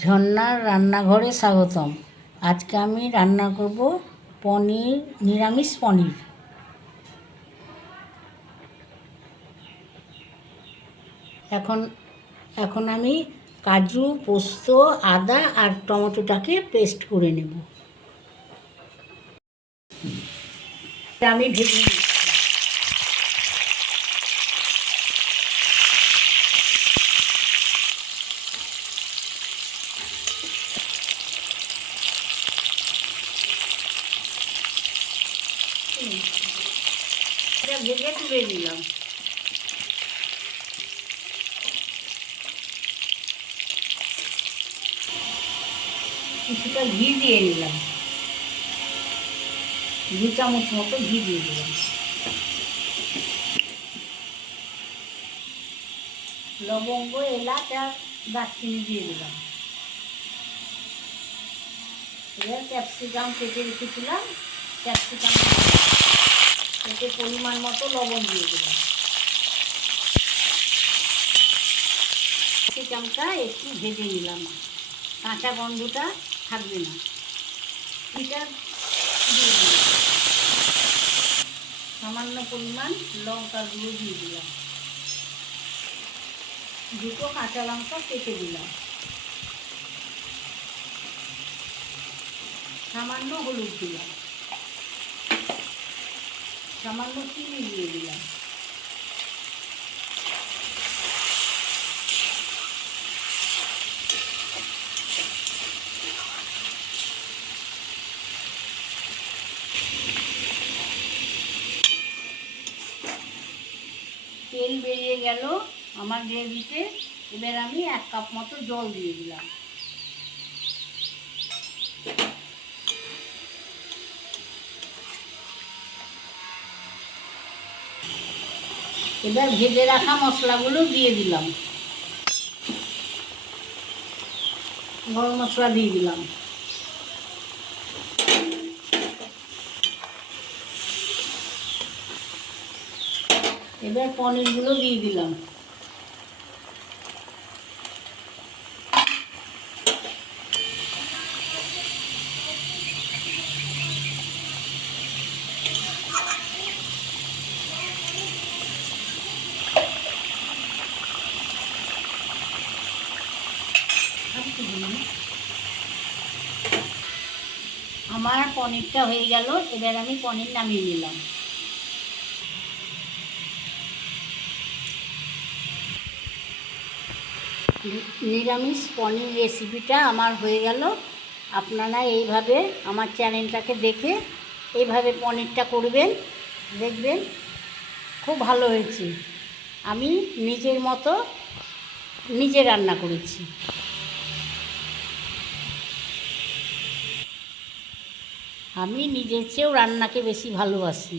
ঝর্ণার রান্নাঘরে স্বাগতম। আজকে আমি রান্না করব পনির, নিরামিষ পনির। এখন এখন আমি কাজু, পোস্ত, আদা আর টমেটোটাকে পেস্ট করে নেব। আমি ভেজে নিচ্ছি। এটা ভেজে তুলে দিলাম। কিছুটা ঘি দিয়ে নিলাম, 2 চামচ মতো ঘি দিয়ে দিলাম। লবঙ্গ, এলাচ আর দারচিনি দিয়ে দিলাম। এবার ক্যাপসিকাম কেটে রেখেছিলাম, ক্যাপসিকাম কেটে পরিমাণ মতো লবণ দিয়ে দিলাম। ক্যাপসিকামটা একটু ভেজে নিলাম, কাঁচা গন্ধটা থাকবে না। এটা দিয়ে দিলাম, সামান্য পরিমাণ লঙ্কার গুঁড়ো দিয়ে দিলাম, 2 কাঁচা লঙ্কা কেটে দিলাম, সামান্য হলুদ দিলাম, সামান্য চিনি দিয়ে দিলাম। তেল বেরিয়ে গেল আমার গ্রেভিতে। এবার আমি 1 কাপ মতো জল দিয়ে দিলাম। এবার ভেজে রাখা মশলাগুলো দিয়ে দিলাম। গরম মশলা দিয়ে দিলাম। এবার পনিরগুলো দিয়ে দিলাম। আমার পনিরটা হয়ে গেল। এবার আমি পনির নামিয়ে নিলাম। নিরামিষ পনির রেসিপিটা আমার হয়ে গেল। আপনারা এইভাবে আমার চ্যানেলটাকে দেখে এইভাবে পনিরটা করবেন, দেখবেন খুব ভালো হয়েছে। আমি নিজের মতো নিজে রান্না করেছি। আমি নিজের চেয়েও রান্নাকে বেশি ভালোবাসি।